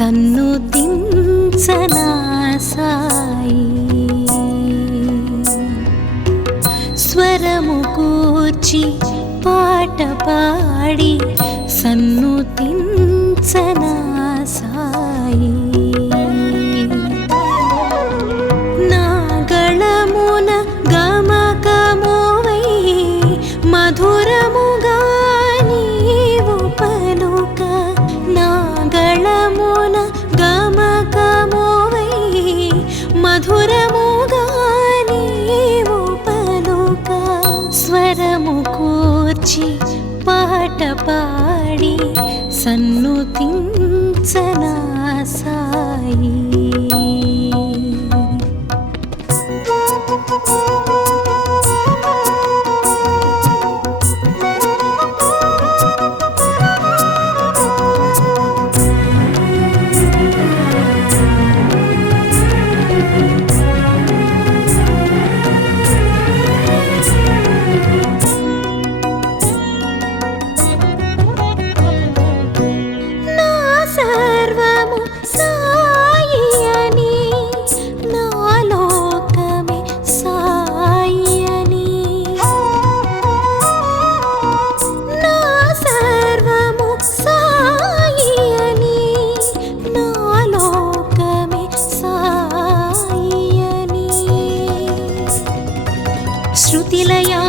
సన్నుతించనా సాయి. స్వరము కూర్చి పాట పాడి సన్నుతించనా సాయి. నా గళమున గమకమోవై మధురముగా నీవు పలుక. నా గళమున గమకమోవై మధురముగా నీవు పలుక. స్వరము కూర్చి పాట పాడి సన్నుతించనా సాయి.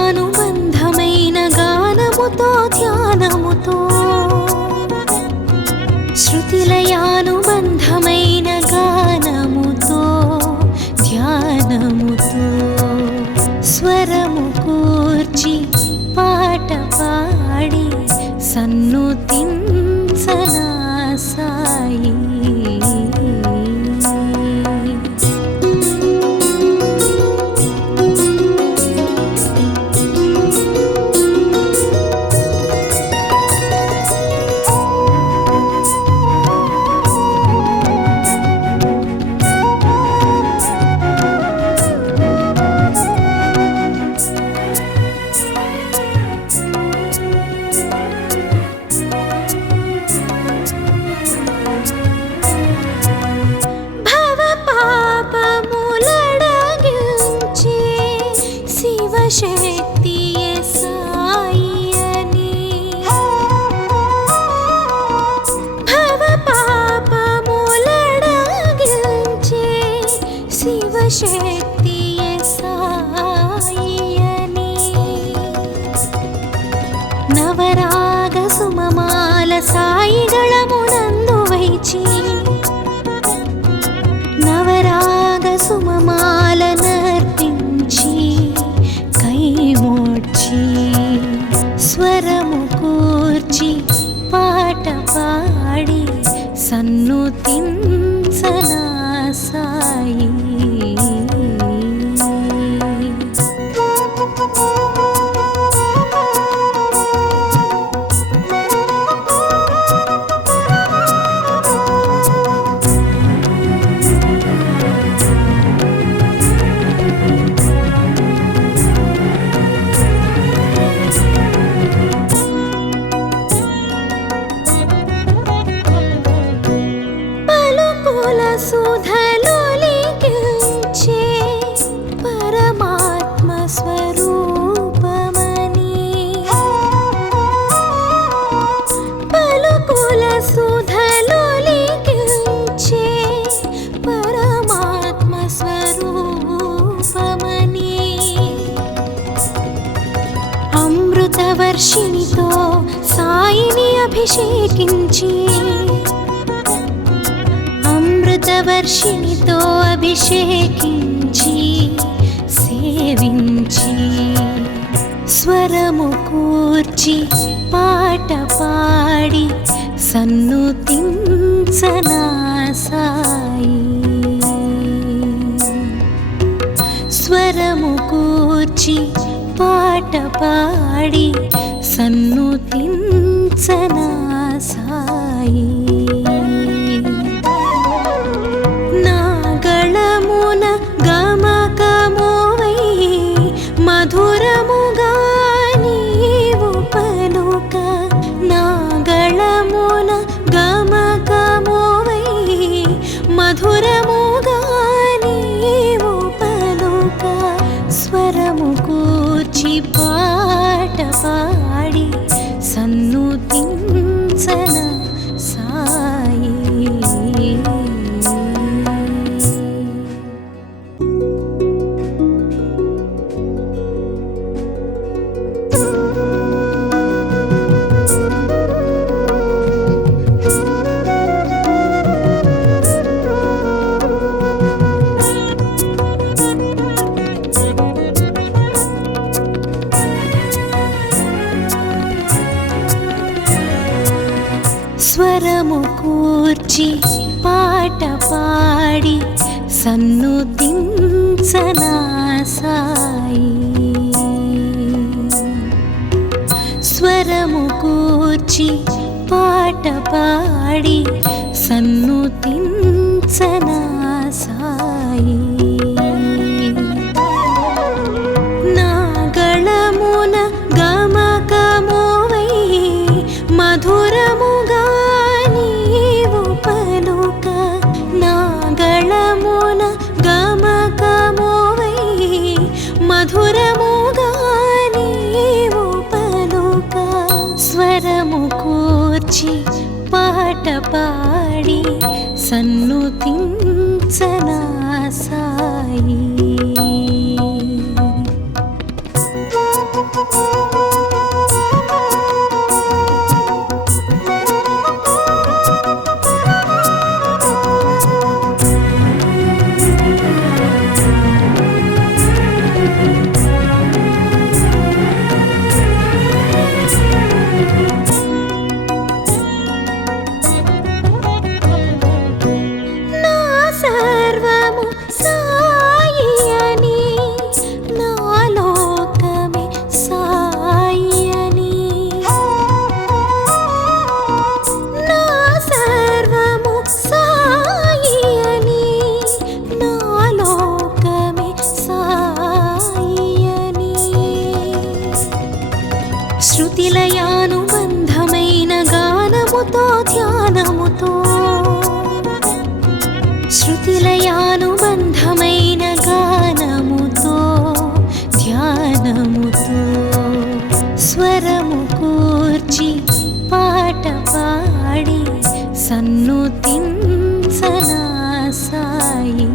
శృతిలయానుబంధమైన గానముతో ధ్యానముతో, శృతిలయానుబంధమైన గానముతో ధ్యానముతో స్వరము కూర్చి పాట పాడి సన్నుతించనా సాయి. శక్తియే సాయి అని, భవ పాపములడగించే శివశక్తియే సాయి అని. నవరాగ సుమమాల సాయి గళమునందు వైచి, నవరాగ సుమమాల నర్పించి కైమోడ్చి స్వరము కూర్చి పాట పాడి సన్నుతించనా సాయి. సుధలోలికించే పరమాత్మ స్వరూపమని, పలుకుల సుధలోలికించే పరమాత్మ స్వరూపమని. అమృతవర్షిణితో సాయిని అభిషేకించి, అమృతవర్షిణితో అభిషేకించి సేవించి స్వరము కూర్చి పాట పాడి సన్నుతించనా సాయి. స్వరము కూర్చి పాట పాడి సన్నుతించనా సాయి. నా గళమున గమకమోవై మధురముగా నీవు పలుక. నా గళమున గమకమోవై మధురముగా నీవు పలుక స్వరము కూర్చి పాట పాడి సన్నుతించన సాయి. స్వరము కూర్చి పాట పాడి సన్నుతించన సాయి. స్వరము కూర్చి పాట పాడి సన్నుతించన సాయి. నాగళమున గమకమువై మధురముగా నీవు పలుక నాగళమున గమకమువై మధురముగా నీవు పలుక స్వరము కూర్చి పాట పాడి సన్నుతించన సాయి. శృతిలయానుబంధమైన గానముతో ధ్యానముతో శృతిలయానుబంధమైన గానముతో ధ్యానముతో స్వరము కూర్చి పాట పాడి సన్నుతించన సాయి.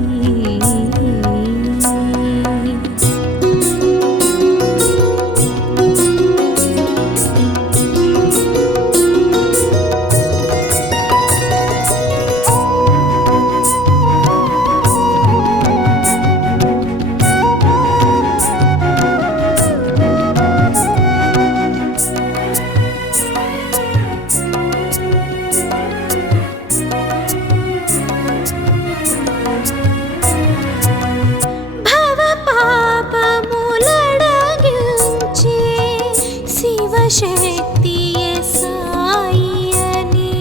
శక్తియే సాయి అని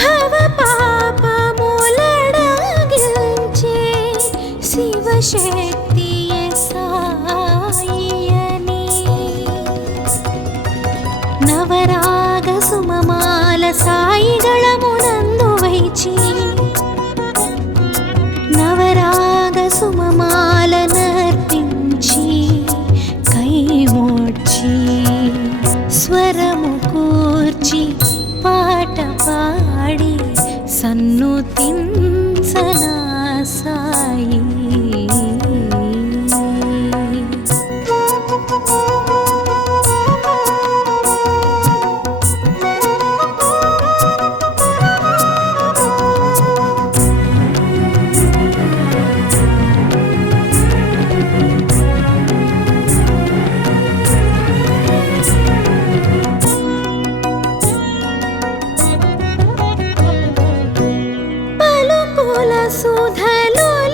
భవ పాపములడగించే శివశక్తియే సాయి అని నవరాగ సుమమాల సాయిగళమునందు వైచి నవరాగ సుమమాల నర్పించి కైమోడ్చి స్వరము కూర్చి పాట పాడి సన్నుతించన సాయి.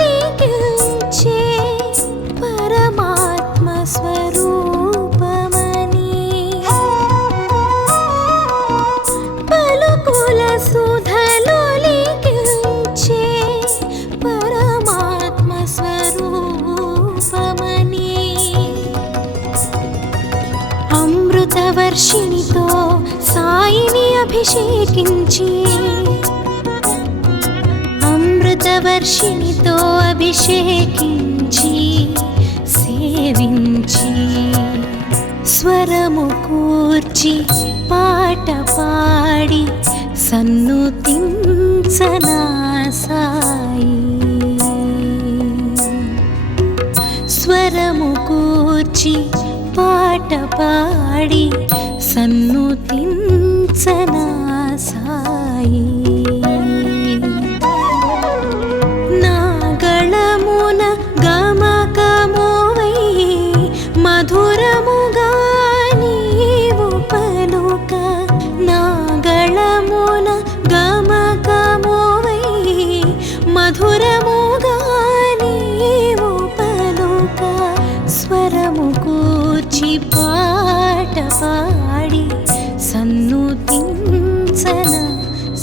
సుధలోలికించే పరమాత్మ స్వరూపమని పలుకుల సుధలోలికించే పరమాత్మ స్వరూపమని అమృతవర్షిణితో సాయిని అభిషేకించి వర్షిణితో అభిషేకించి సేవించి స్వరము కూర్చి పాట పాడి సన్నుతించనా సాయి. స్వరము కూర్చి పాట పాడి సన్నుతించనా సాయి. నా గళమున గమకమోవై మధురముగా నీవు పలుక. నా గళమున గమకమోవై మధురముగా నీవు పలుక. స్వరము కూర్చి పాట పాడి సన్నుతించనా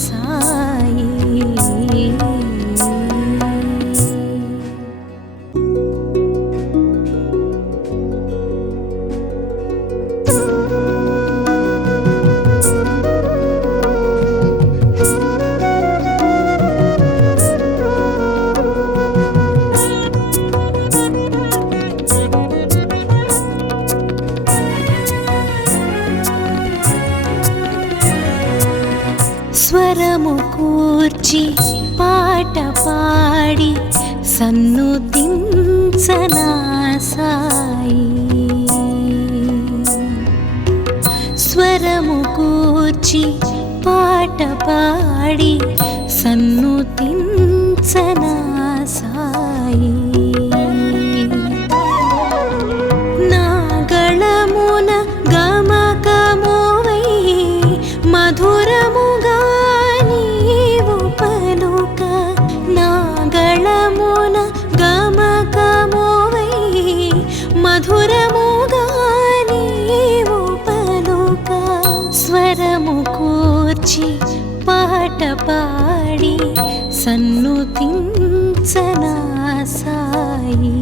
సాయి. స్వరము కూర్చి పాట పాడి సన్నుతించనా సాయి. స్వరము కూర్చి పాట పాడి సన్నుతించనా సాయి. నా గళమున గమకమోవై మధురముగా నీవు పలుక. నా గళమున గమకమోవై మధురముగా నీవు పలుక. స్వరము కూర్చి పాట పాడి సన్నుతించనా సాయి.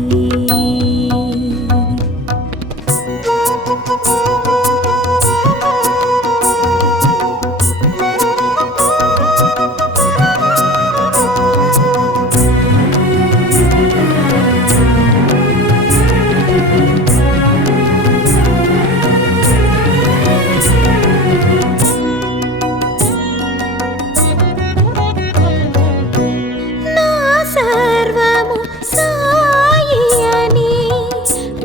నా సర్వము సాయి అని,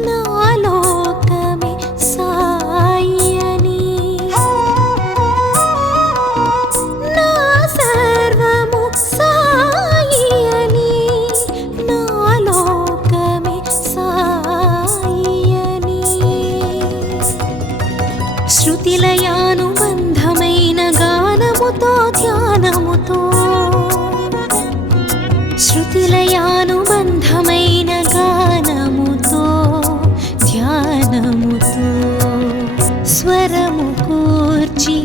నా లోకమే సాయి అని. నా సర్వము సాయి అని, నా లోకమే సాయి అని. శృతిలయానుబంధమైన గానముతో ధ్యానముతో, శృతిలయానుబంధమైన గానముతో ధ్యానముతో స్వరము కూర్చి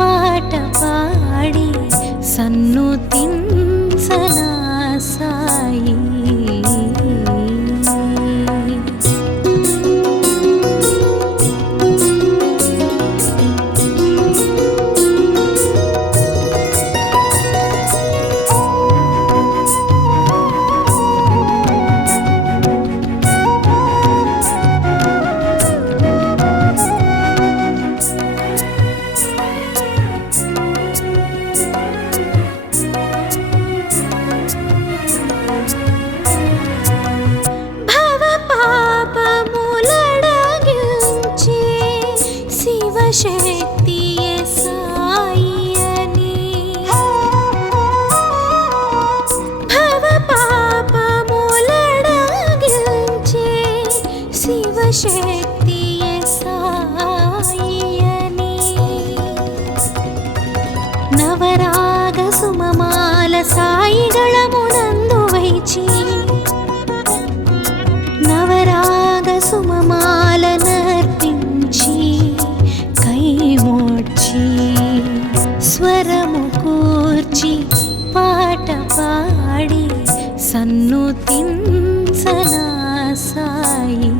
పాట పాడి సన్నుతించనా సాయి. భవ పాపములడగించే శివశక్తియే సాయి అని. భవ పాపములడగించే శివశక్తియే సాయి అని. నవరాగ సుమమాల సాయి గళమునందు వైచి, నవరాగ సుమమాల నర్పించి కైమోడ్చి స్వరము కూర్చి పాట పాడి సన్నుతించనా సాయి.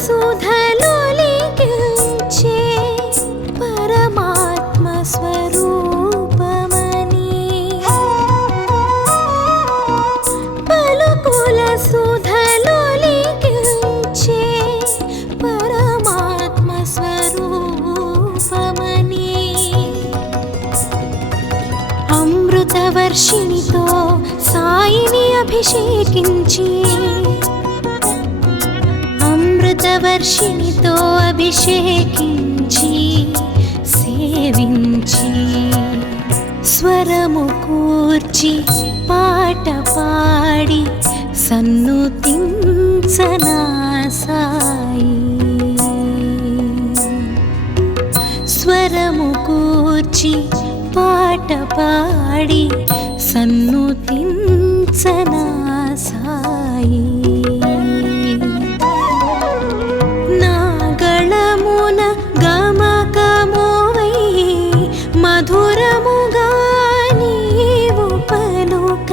సుధలొలికించే పరమాత్మ స్వరూపమని పలుకుల సుధలొలికించే పరమాత్మ స్వరూపమని అమృతవర్షిణితో సాయిని అభిషేకించి అమృతవర్షిణితో అభిషేకించి సేవించి స్వరము కూర్చి పాట పాడి సన్నుతించనా సాయి స్వరము కూర్చి పాట పాడి సన్నుతించనా సాయి నాగళమున గమకమోవై మధురముగా నీవు పలుక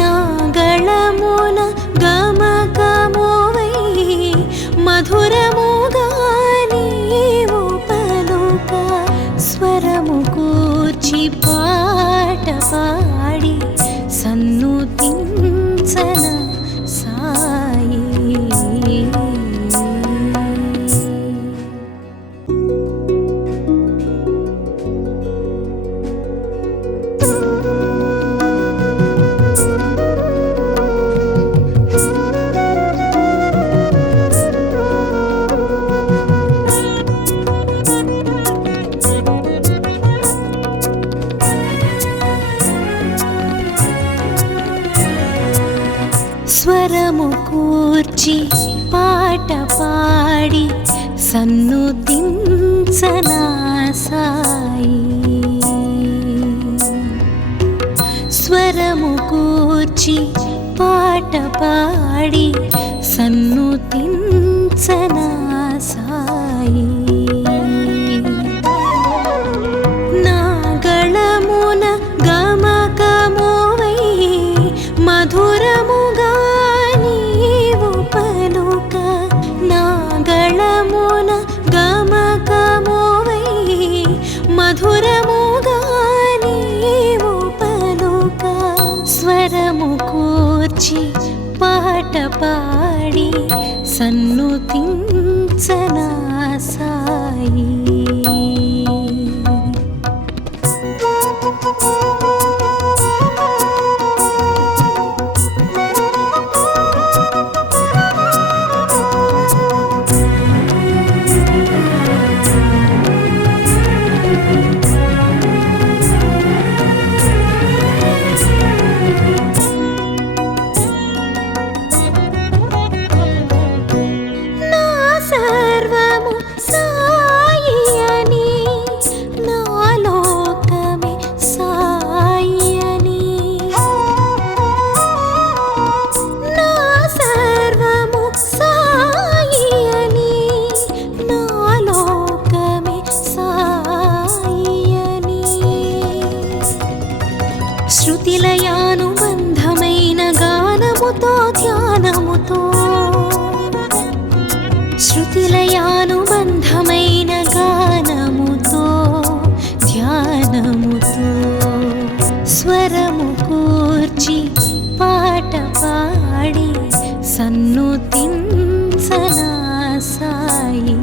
నాగళమున గమకమోవై మధురముగా నీవు పలుక స్వరము కూర్చి పాట పాడి సన్నుతించన సాయి స్వరము కూర్చి పాట పాడి సన్నుతించనా సాయి స్వరము కూర్చి పాట పాడి సన్నుతించనా సాయి నాగళమున గమకమోవై మధురముగా నీవు పలుక నాగళమున గమకమోవై మధురముగా నీవు పలుక స్వరము కూర్చి పాట పాడి సన్నుతించనా సాయి నా సర్వము సాయి అని నా లోకమే సాయి అని నా సర్వము సాయి అని నా లోకమే సాయి అని శృతిలయానుబంధమైన గానముతో ధ్యానముతో శృతిలయానుబంధమైన గానముతో ధ్యానముతో స్వరము కూర్చి పాట పాడి సన్నుతించనా సాయి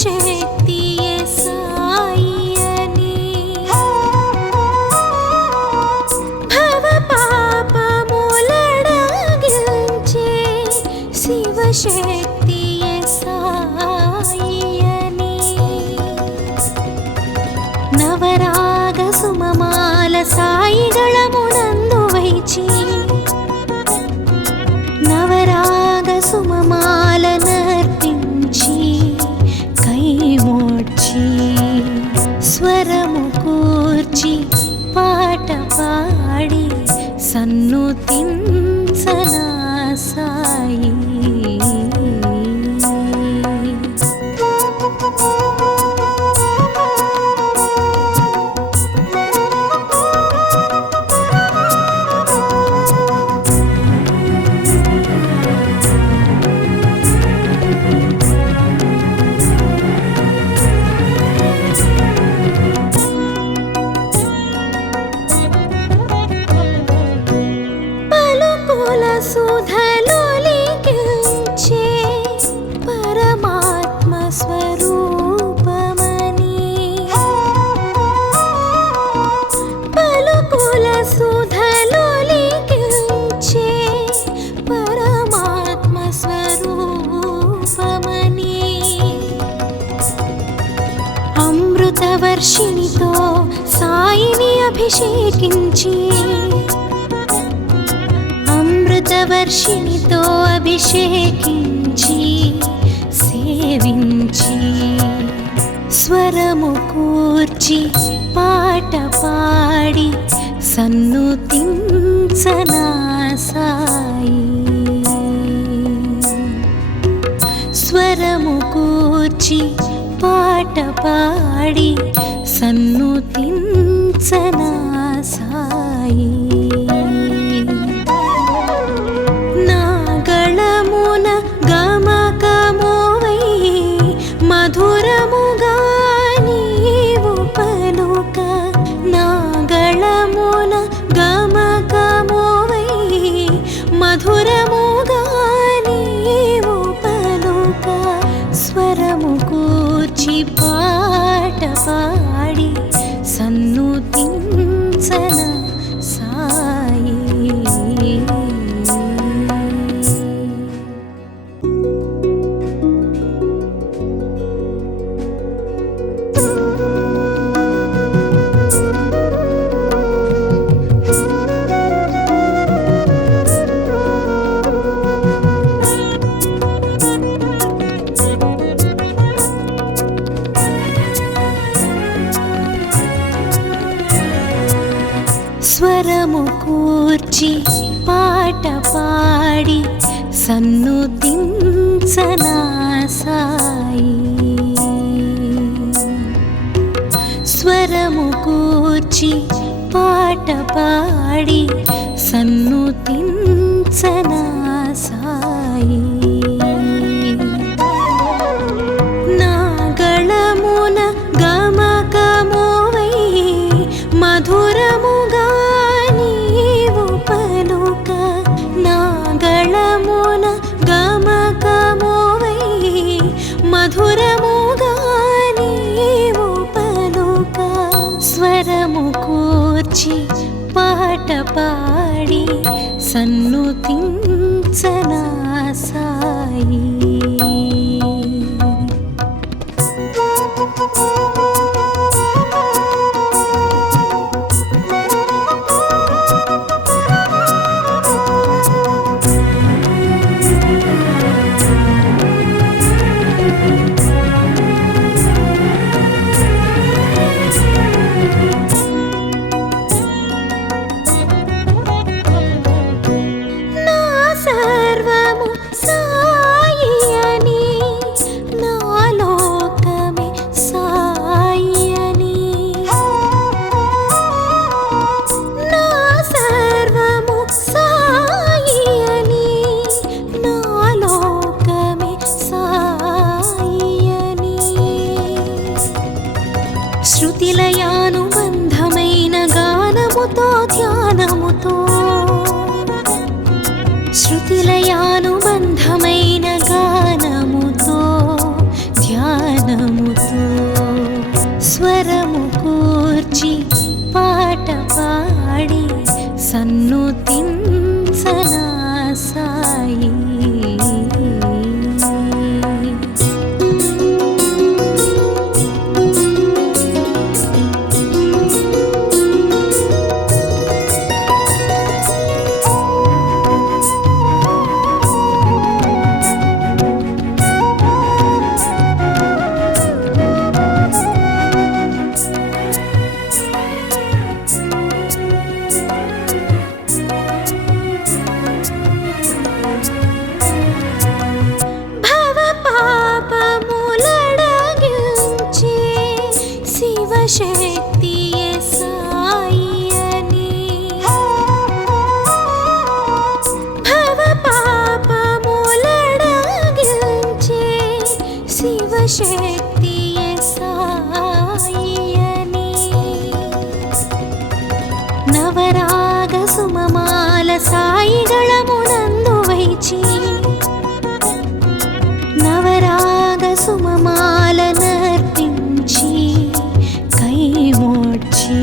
శక్తియే సాయి అని భవ పాపములడగించే శివశక్తియే సాయి అని నవరాగ సుమమాల సాయిగళమునందు వైచి నవరాగ సుమమాల నర్పించి కైమోడ్చి స్వరము కూర్చి పాట పాడి సన్నుతించనా సాయి. పలుకుల సుధలోలికించే పరమాత్మ స్వరూపమని, పలుకుల సుధలోలికించే పరమాత్మ స్వరూపమని, అమృతవర్షిణితో సాయిని అభిషేకించి, అమృతవర్షిణితో అభిషేకించి సేవించి స్వరము కూర్చి పాట పాడి సన్నుతించనా సాయి. స్వరము కూర్చి పాట పాడి సన్నుతించనా సాయి. నాగళమున గమకమోవై మధురముగా నీవు పలుక, నాగళమున గమకమోవై మధురముగా నీవు పలుక, స్వరము కూర్చి పాట పాడి సన్నుతించనా సాయి. స్వరము కూర్చి పాట పాడి సన్నుతించనా సాయి. స్వరము కూర్చి పాట పాడి సన్నుతించనా సాయి. నాగళమున గమకమోవై మధురముగా నీవు పలుక, నాగళమున గమకమోవై మధురముగా నీవు పలుక, స్వరము కూర్చి పాట పాడి సన్నుతించనా సాయి. నా సర్వము సాయి అని, నా లోకమే సాయి అని, నా సర్వము సాయి అని, నా లోకమే సాయి అని, శృతిలయానుబంధమైన గానముతో ధ్యానముతో, శృతిలయానుబంధమైన గానముతో ధ్యానముతో, స్వరము కూర్చి పాట పాడి సన్నుతించనా సాయి. శివశక్తియే సాయి అని భవ పాపములడగించే శివశక్తియే సాయి అని నవరాగ సుమమాల సాయిగళమునందు వైచి నవరాగ సుమమాల నర్పించి కైమోడ్చి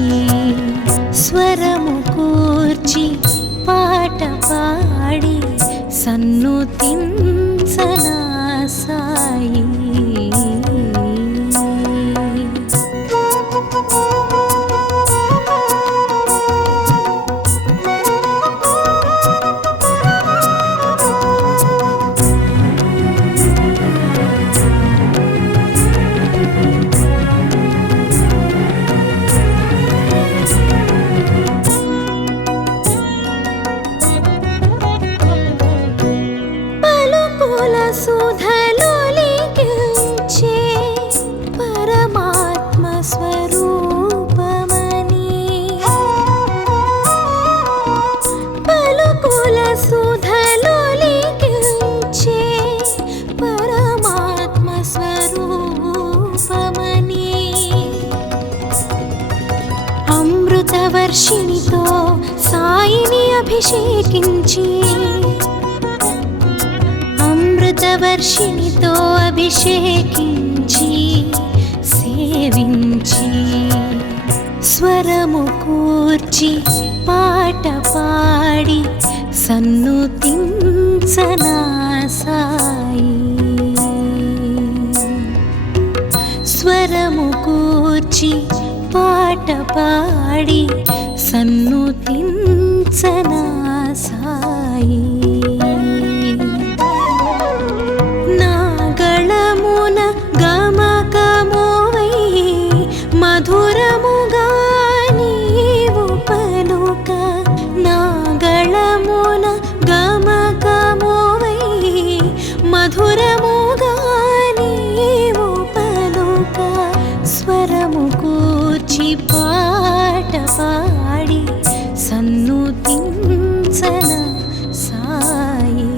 స్వరము కూర్చి పాట పాడి సన్నుతించనా సాయి సుధలోలికించే పరమాత్మ స్వరూపమని పలుకుల సుధలోలికించే పరమాత్మ స్వరూపమని అమృతవర్షిణితో సాయిని అభిషేకించి అమృతవర్షిణితో అభిషేకించి సేవించి స్వరము కూర్చి పాట పాడి సన్నుతించనా సాయి స్వరము కూర్చి పాట పాడి సన్నుతించనా సాయి నాగళమున గమకమోవై మధురముగా నీవు పలుక నాగళమున గమకమోవై మధురముగా నీవు పలుక స్వరము కూర్చి పాట పాడి సన్నుతించనా సాయి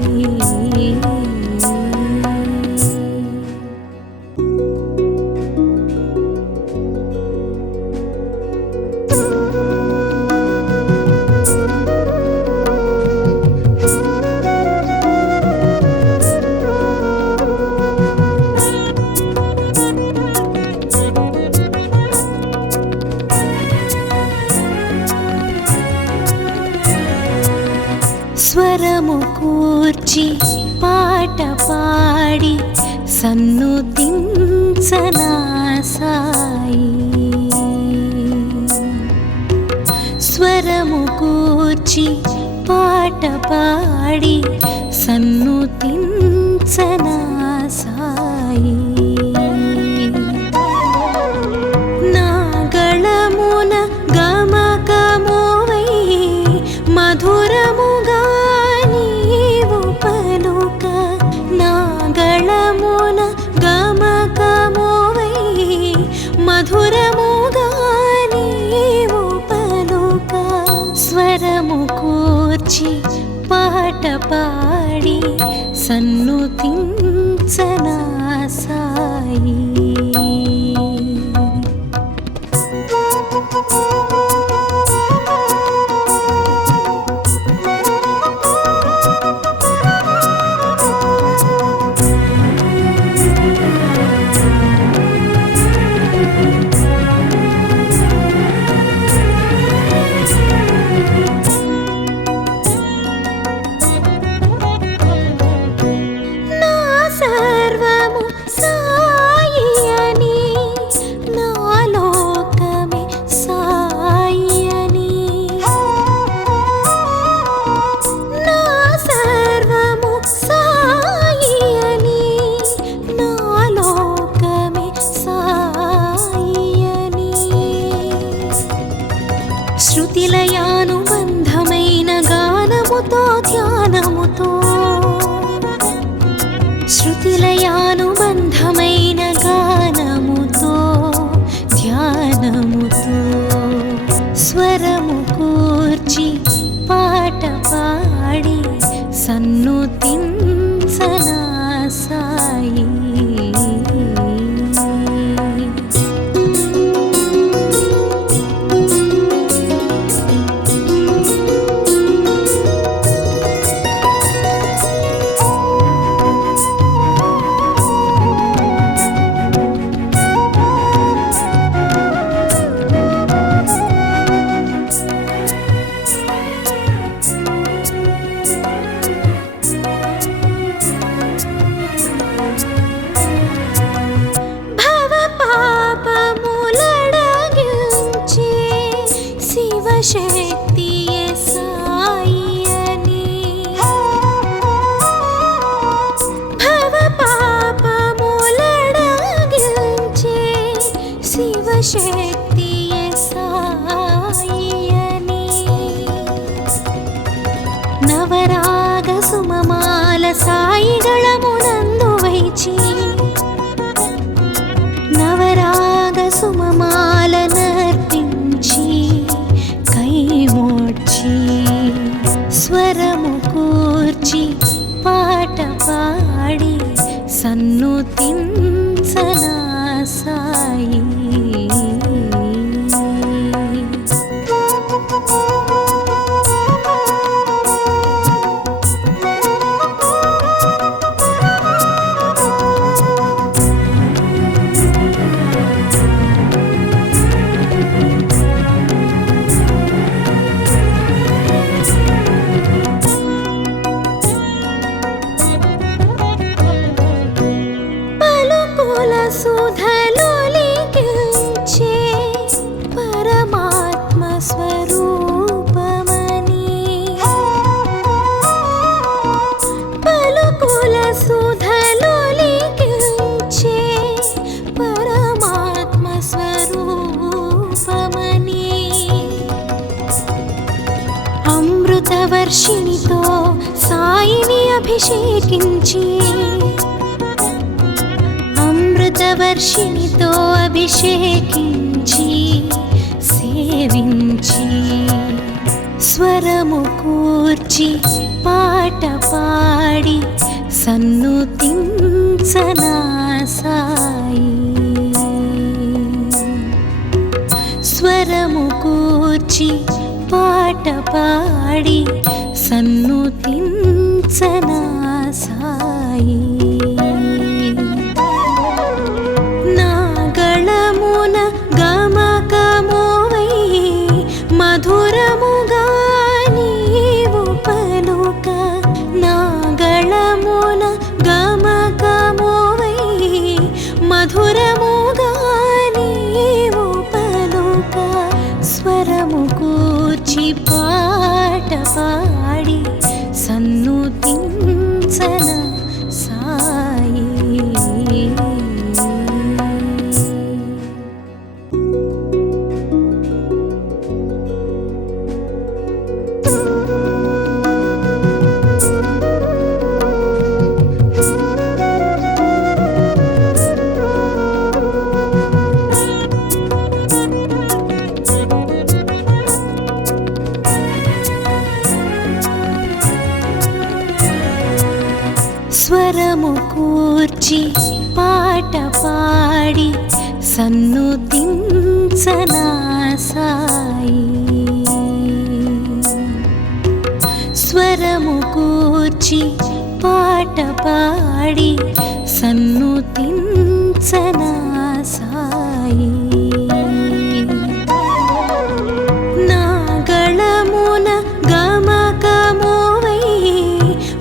స్వరము కూర్చి పాట పాడి సన్నుతించనా సాయి స్వరము కూర్చి పాట పాడి సన్నుతించనా సాయి నాగళమున గమకమోవై మధురముగా నీవు పలుక నాగళమున గమకమోవై మధురముగా నీవు పలుక స్వరము కూర్చి పాట పాడి సన్నుతించనా సాయి శృతిలయానుబంధమైన గానముతో ధ్యానముతో శృతిలయానుబంధమైన గానముతో ధ్యానము శివశక్తియే సాయి అని భవ పాపములడగించే శివశక్తియే సాయి అని నవరాగ సుమమాల సాయిగళమునందు వైచి నవరాగ సుమమాల నర్పించి కైమోడ్చి స్వరము కూర్చి పాట పాడి సన్నుతించనా సాయి సుధలోలికించే పరమాత్మ స్వరూపమని పలుకుల సుధలోలికించే పరమాత్మ స్వరూపమని అమృతవర్షిణితో సాయిని అభిషేకించి అమృతవర్షిణితో అభిషేకించి సేవించి స్వరము కూర్చి పాట పాడి సన్నుతించనా సాయి స్వరము కూర్చి పాట పాడి సన్నుతించనా సాయి మధురముగా నీవు పలుక నాగళమున గమకమోవై మధురముగా నీవు పలుక స్వరము కూర్చి పాట పాడి సన్నుతించనా సాయి స్వరము కూర్చి పాట పాడి సన్నుతించనా సాయి స్వరము కూర్చి పాట పాడి సన్నుతించనా సాయి నాగళమున గమకమోవై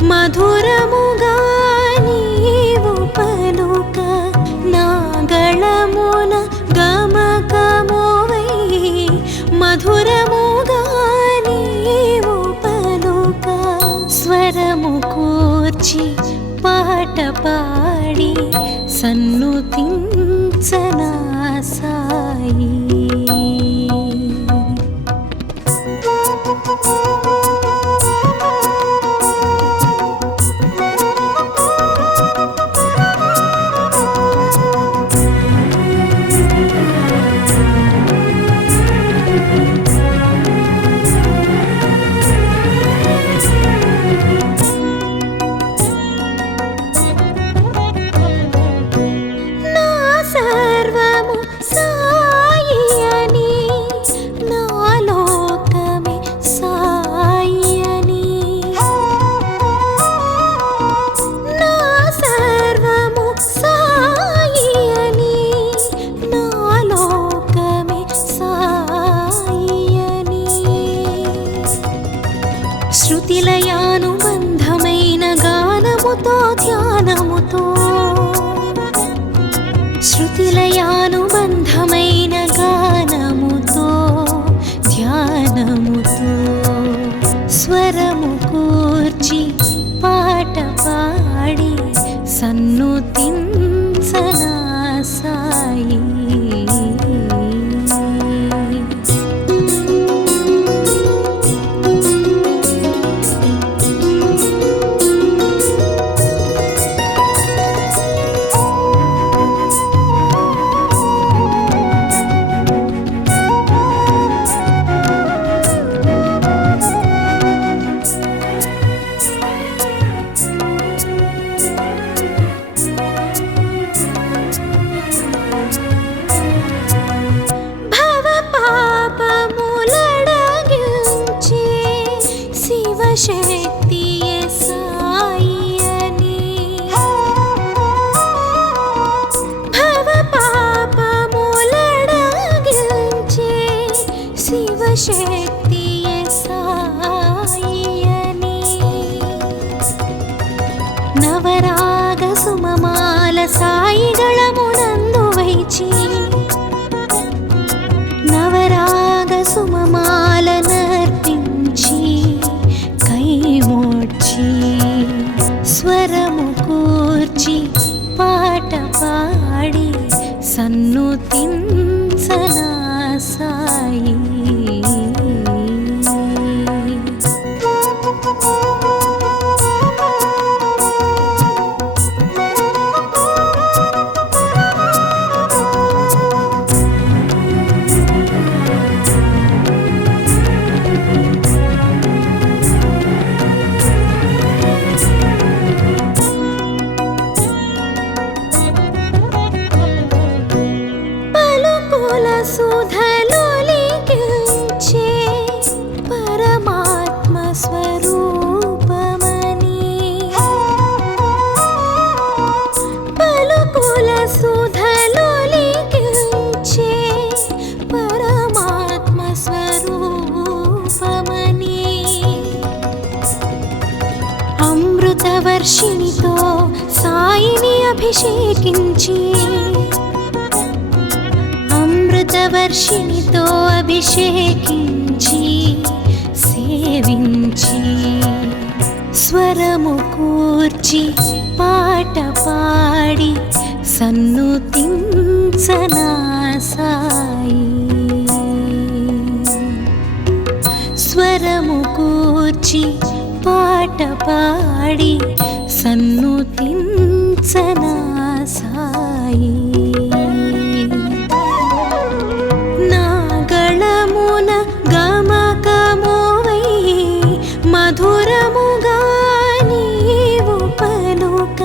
మధురముగా నీవు పలుక నాగళమున గమకమోవై మధురముగా నీవు పలుక స్వరము కూర్చి పాట పాడి సన్నుతించనా సాయి నా సర్వము ಶಿವಶಕ್ತಿಯೇ ಸಾಯಿಯನಿ ನವರಾಗ ಸುಮಮಾಲ ಸಾಯಿಗಳ ಮುನಂದು ವೈಚಿ నవరాగ సుమమాల నర్పించి కైమోడ్చి స్వరము కూర్చి పాట పాడి సన్నుతించనా సాయి సుధలోలికించే పరమాత్మ స్వరూపమని పలుకుల సుధలోలికించే పరమాత్మ స్వరూపమని అమృతవర్షిణితో సాయిని అభిషేకించి అమృతవర్షిణితో అభిషేకించి సేవించి స్వరము కూర్చి పాట పాడి సన్నుతించనా సాయి స్వరము కూర్చి పాట పాడి సన్నుతించనా సాయి నాగళమున గమకమోవై మధురముగా నీవు పలుక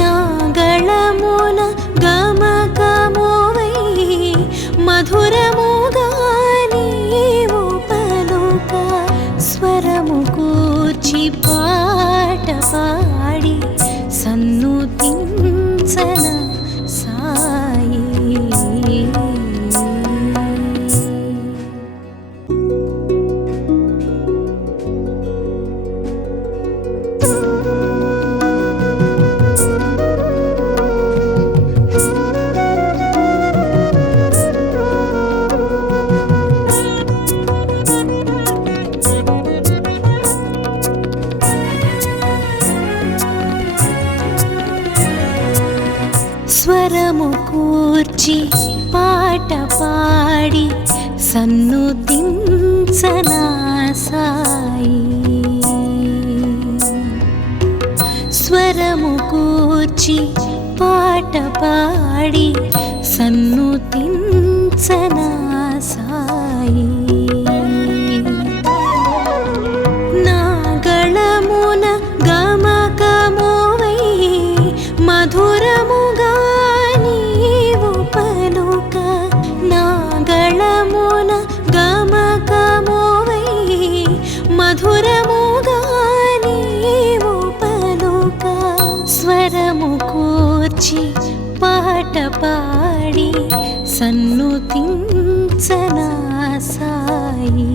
నాగళమున గమకమోవై మధురముగా నీవు పలుక స్వరము కూర్చి పాట పాడి సన్నుతించనా సాయి స్వరము కూర్చి పాట పాడి సన్నుతించనా సాయి స్వరము కూర్చి పాట పాడి సన్నుతించనా సాయి నాగళమున గమకమోవై మధురముగా నీవు పలుక నాగళమున గమకమోవై మధురముగా నీవు పలుక స్వరము కూర్చి పాట పాడి సన్నుతించనా సాయి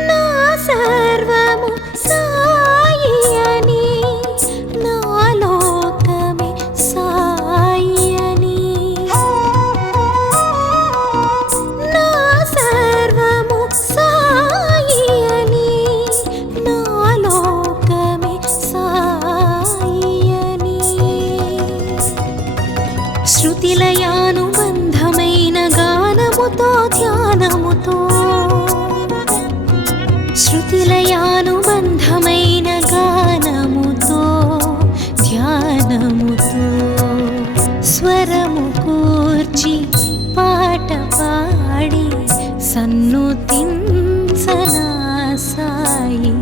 నా సర్వము సాయి అని నా లోకమే సాయి అని నా సర్వము సాయి అని నా లోకమే సాయి అని శృతిలయానుబంధమైన గానముతో ధ్యానముతో శృతిలయానుబంధమైన గానముతో ధ్యానముతో స్వరము కూర్చి పాట పాడి సన్నుతించనా సాయి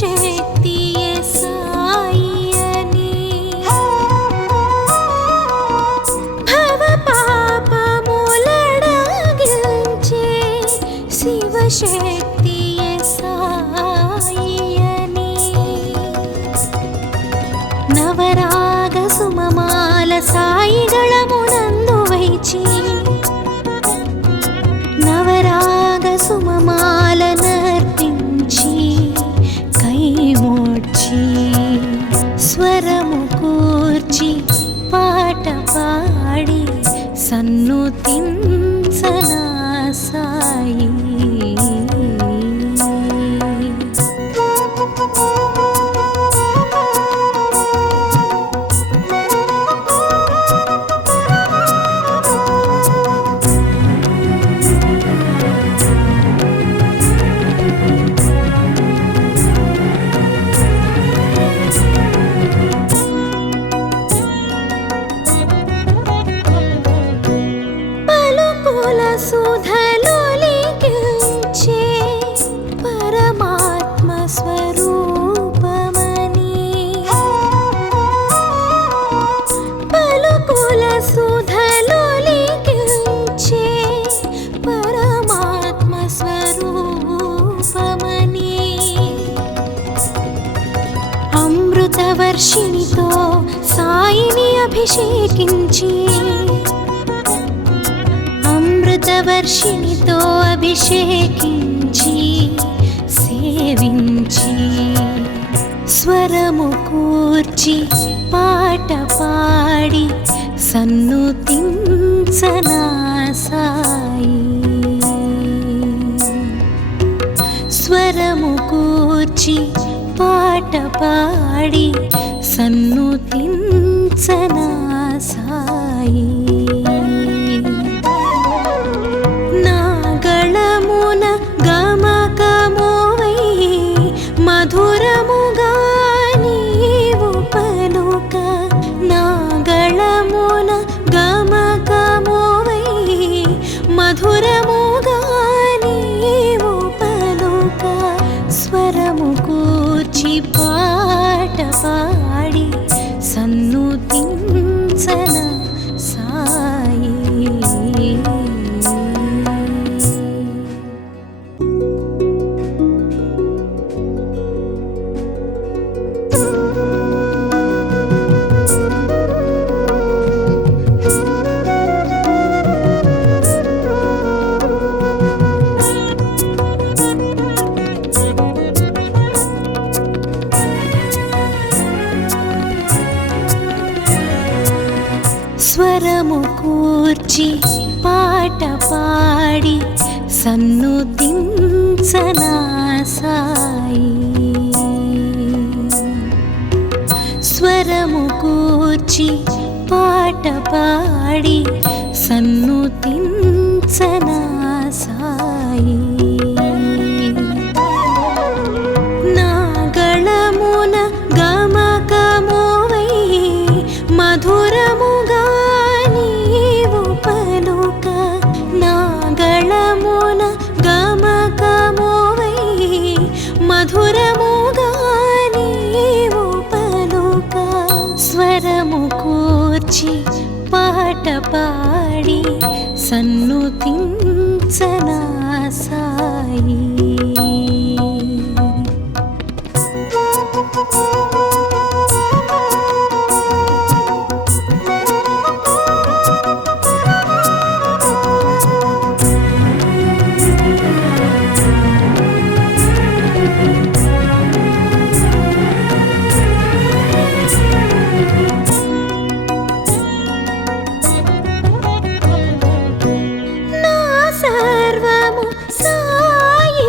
శివశక్తియే సాయి అని భవ పాపములడగించే శివశక్తియే సాయి అని నవరాగ సుమమాల సాయిగళమునందు వైచి నవరాగ సుమమాల నర్పించి కైమోడ్చి స్వరము కూర్చి పాట పాడి సన్నుతించనా సాయి సుధలోలికించే పరమాత్మ స్వరూపమని పలుకుల సుధలోలికించే పరమాత్మ స్వరూపమని అమృతవర్షిణితో సాయిని అభిషేకించి అమృతవర్షిణితో అభిషేకించి సేవించి స్వరము కూర్చి పాట పాడి సన్నుతించనా సాయి స్వరము కూర్చి పాట పాడి సన్నుతించనా సాయి నాగళమున గమకమోవై మధురముగా నీవు పలుక నాగళమున గమకమోవై మధురముగా నీవు పలుక స్వరము కూర్చి పాట పాడి సన్నుతించనా సాయి స్వరము కూర్చి పాట పాడి సన్నుతించనా సాయి స్వరము కూర్చి పాట పాడి సన్నుతించనా సాయి నాగళమున గమకమోవై మధురముగా నీవు పలుక నాగళమున గమకమోవై మధురముగా నీవు పలుక స్వరము కూర్చి పాట పాడి సన్నుతించనా సాయి నా సర్వము సాయి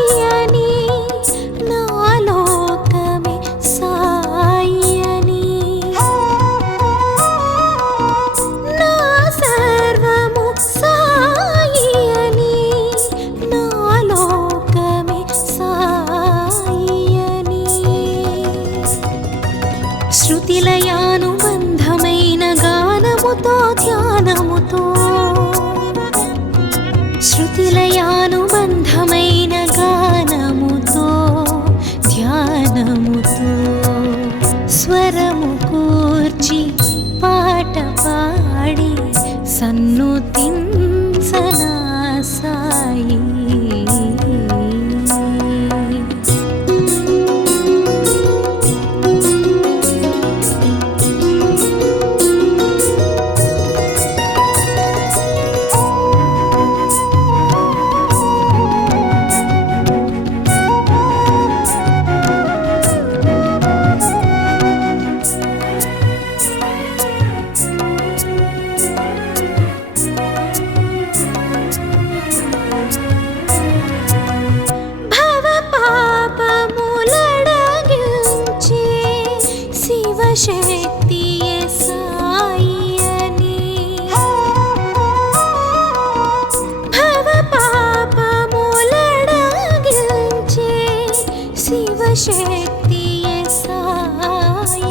శక్తియే సాయియని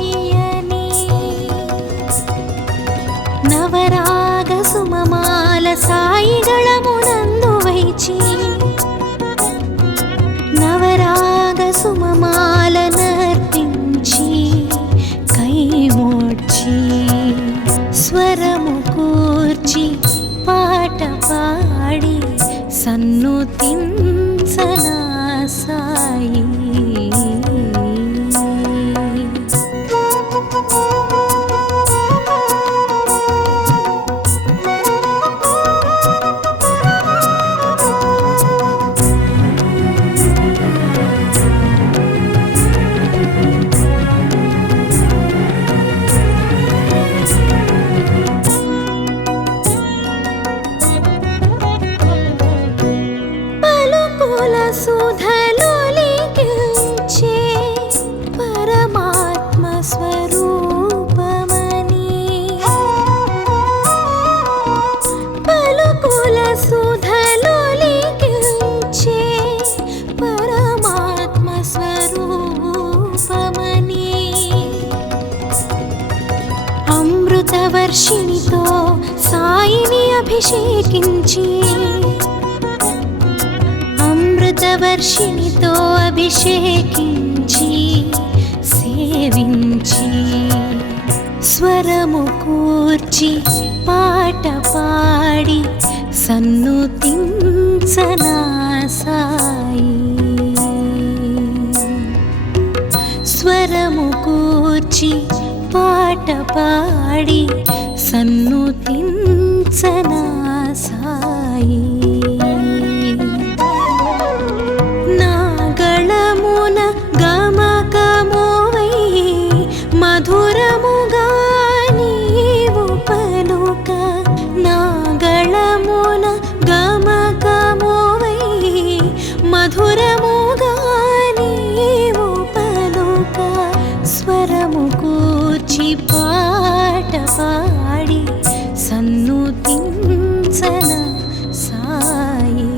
నవరాగ సుమమాల సాయిగళమునందు వైచి నవరాగ సుమమాల నర్పించి కైమోడ్చి స్వరము కూర్చి పాట పాడి సన్నుతించనా సాయి సుధలోలికించే పరమాత్మ స్వరూపమని పలుకుల సుధలోలికించే పరమాత్మ స్వరూపమని అమృతవర్షిణితో సాయిని అభిషేకించి అమృతవర్షిణితో అభిషేకించి సేవించి స్వరము కూర్చి పాట పాడి సన్నుతించనా సాయి స్వరము కూర్చి పాట పాడి సన్నుతించనా సాయి నాగళమున గమకమోవై మధురముగా నీవు పలుక నాగళమున గమకమోవై మధురముగా నీవు పలుక స్వరము కూర్చి పాట పాడి సన్నుతించనా సాయి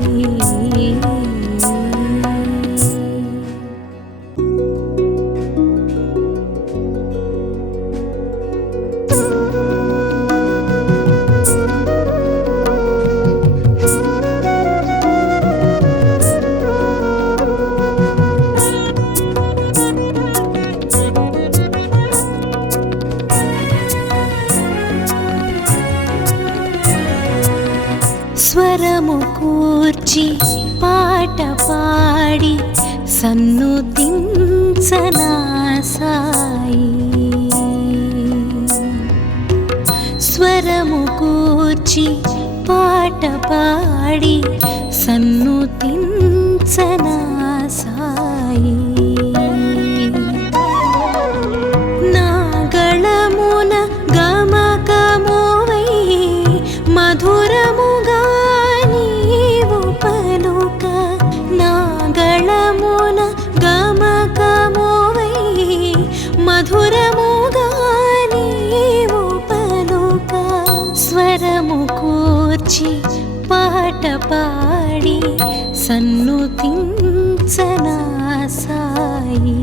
స్వరము కూర్చి పాట పాడి సన్నుతించనా సాయి స్వరము కూర్చి పాట పాడి సన్నుతించనా సాయి నాగళమున గమకమోవై మధురముగా నీవు పలుక నాగళమున గమకమోవై మధురముగా నీవు పలుక స్వరము కూర్చి పాట పాడి సన్నుతించనా సాయి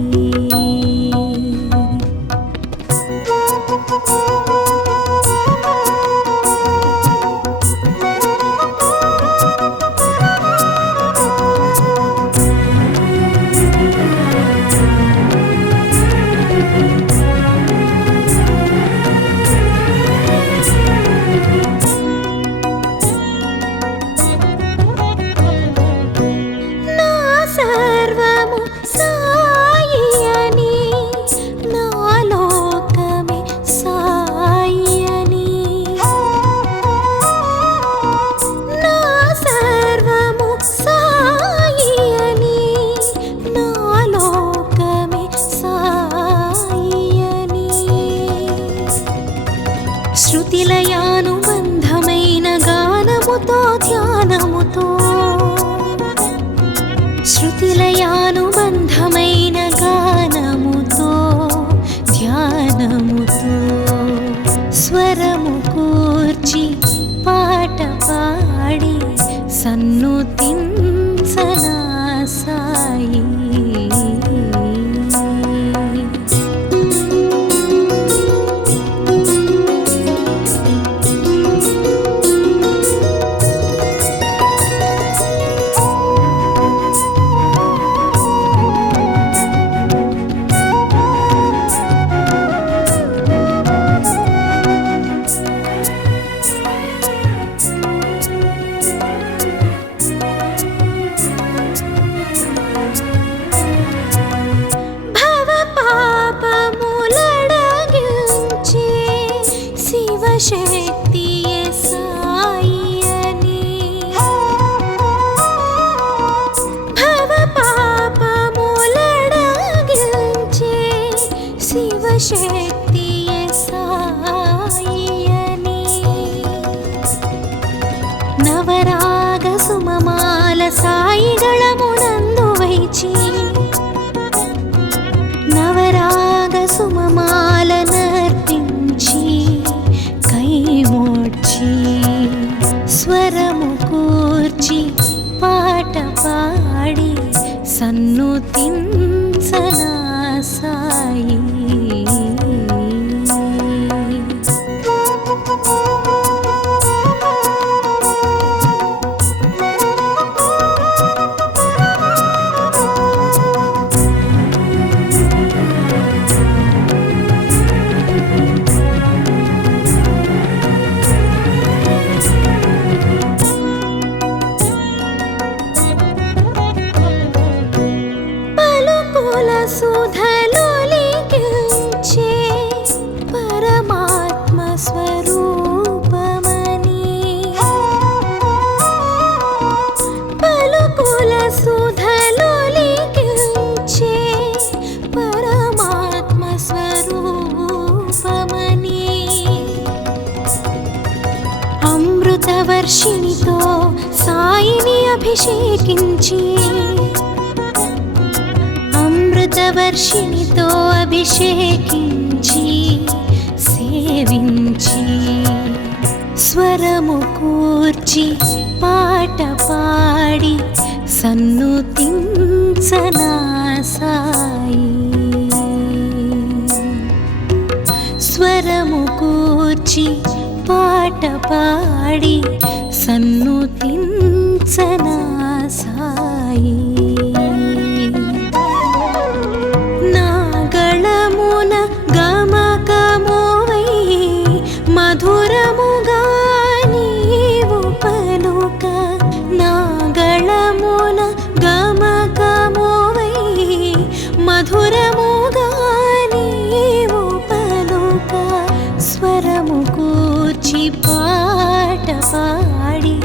నా సర్వము సాయి అని నా లోకమే సాయి అని నా సర్వము సాయి అని నా లోకమే సాయి అని శృతిలయానుబంధమైన గానముతో ధ్యానముతో శృతిలయానుబంధమైన గానముతో ధ్యానముతో స్వరము కూర్చి పాట పాడి సన్నుతించనా సాయి శక్తియే సాయియని నవరాగ సుమమాల సాయిగళమునందు వైచి నవరాగ సుమమాల నర్పించి కైమోడ్చి స్వరము కూర్చి పాట పాడి సన్నుతించనా సాయి సుధలోలికించే పరమాత్మ స్వరూపమని పలుకుల సుధలోలికించే పరమాత్మ స్వరూపమని అమృతవర్షిణితో సాయిని అభిషేకించి అమృతవర్షిణితో అభిషేకించి సేవించి స్వరము కూర్చి పాట పాడి సన్నుతించనా సాయి స్వరము కూర్చి పాట పాడి సన్నుతించనా సాయి నాగళమున గమకమోవై మధురముగా నీవు పలుక నాగళమున గమకమోవై మధురముగా నీవు పలుక స్వరము కూర్చి పాట పాడి